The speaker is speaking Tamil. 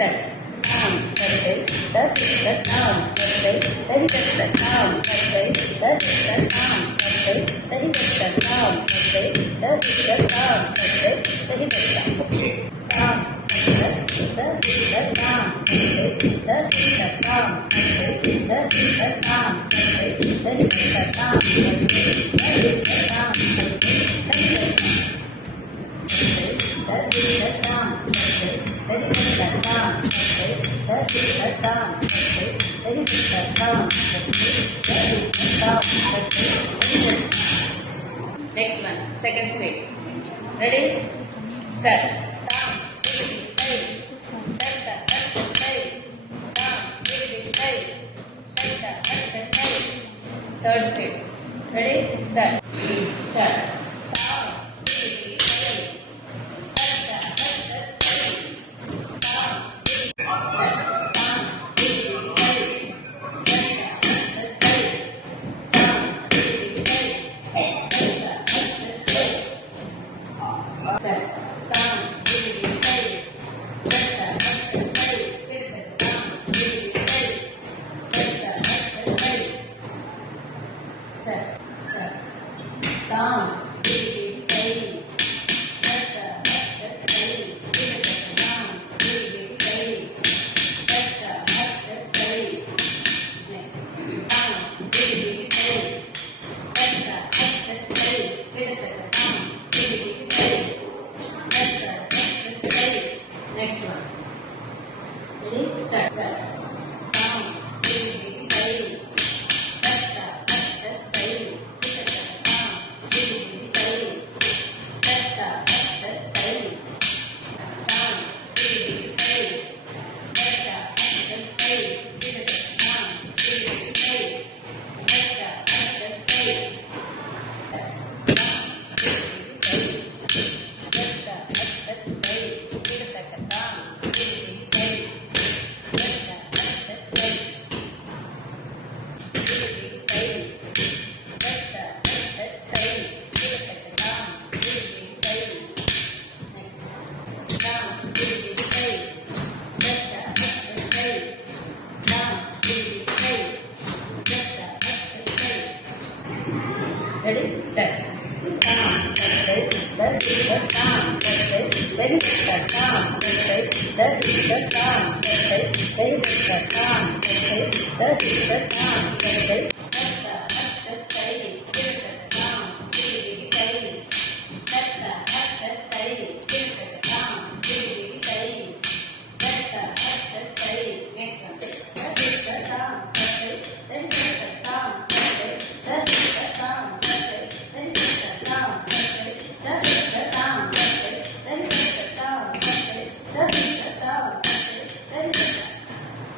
start. Down, வரிசை, the down, வரிசை, the down, வரிசை, the down, வரிசை, the down, வரிசை, the down, வரிசை, the down. Next one, second speed. Ready? Start. Third speed. Ready? Start. Start. Next one. Ready? Start. Down. Ready? Start. Down, down, down, down,